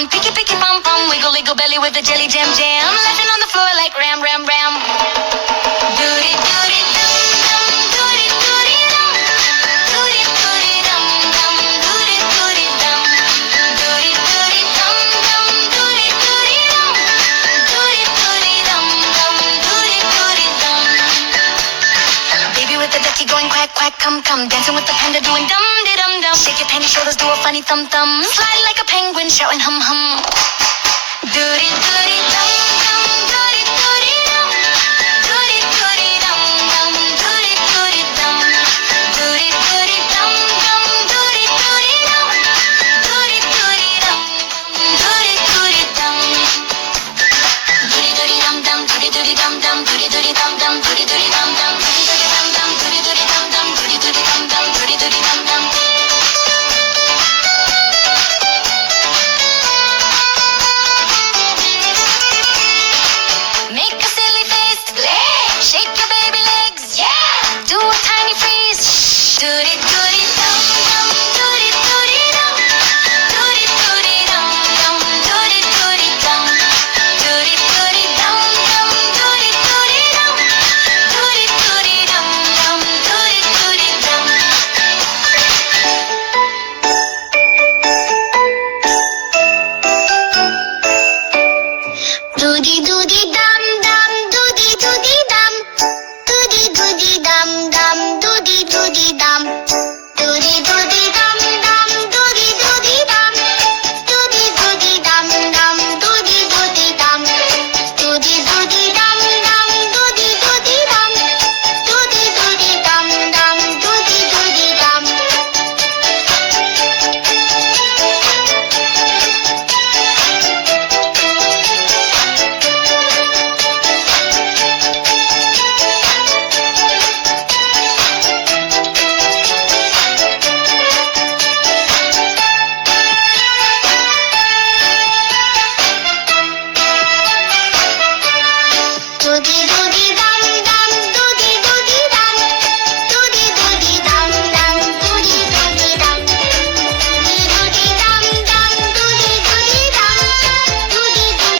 on, picky, picky, pum, pum, wiggle, wiggle belly with the jelly jam, jam. Laughing on the floor like ram, ram, ram. Doody, doody, dum, dum, doody, doody, dum. Doody, doody, dum, dum, doody, doody, dum. Doody, doody, dum, dum, doody, doody, dum. Doody, doody, dum, dum, doody, doody, dum. Baby with the ducky going quack, quack, come, come. Dancing with the panda doing dum, de dum, dum. Shake your panty shoulders, do a funny thumb, thumb. Slide like a penguin, shouting hum, hum. Doody, doody, dum, dum, doody, doody, dum. Doody, doody, dum, dum, doody, doody, dum. Doody, doody, dum, dum, doody, doody, dum. Doody, doody, dum, doody, doody, dum. Doody, doody, dum, dum, doody, doody, dum, dum, doody, doody, dum, dum, doody, doody, dum, dum, doody, doody, dum, dum, doody, doody, dum, dum, doody, doody, dum, dum, doody, doody, dum, dum. Make a silly face, shake your baby legs, yeah. Do a tiny freeze, doody doody dum dum, doody doody dum, doody doody dum dum, doody doody dum, doody doody dum dum, doody doody dum, doody doody dum dum, doody doody dum. Doody doody dum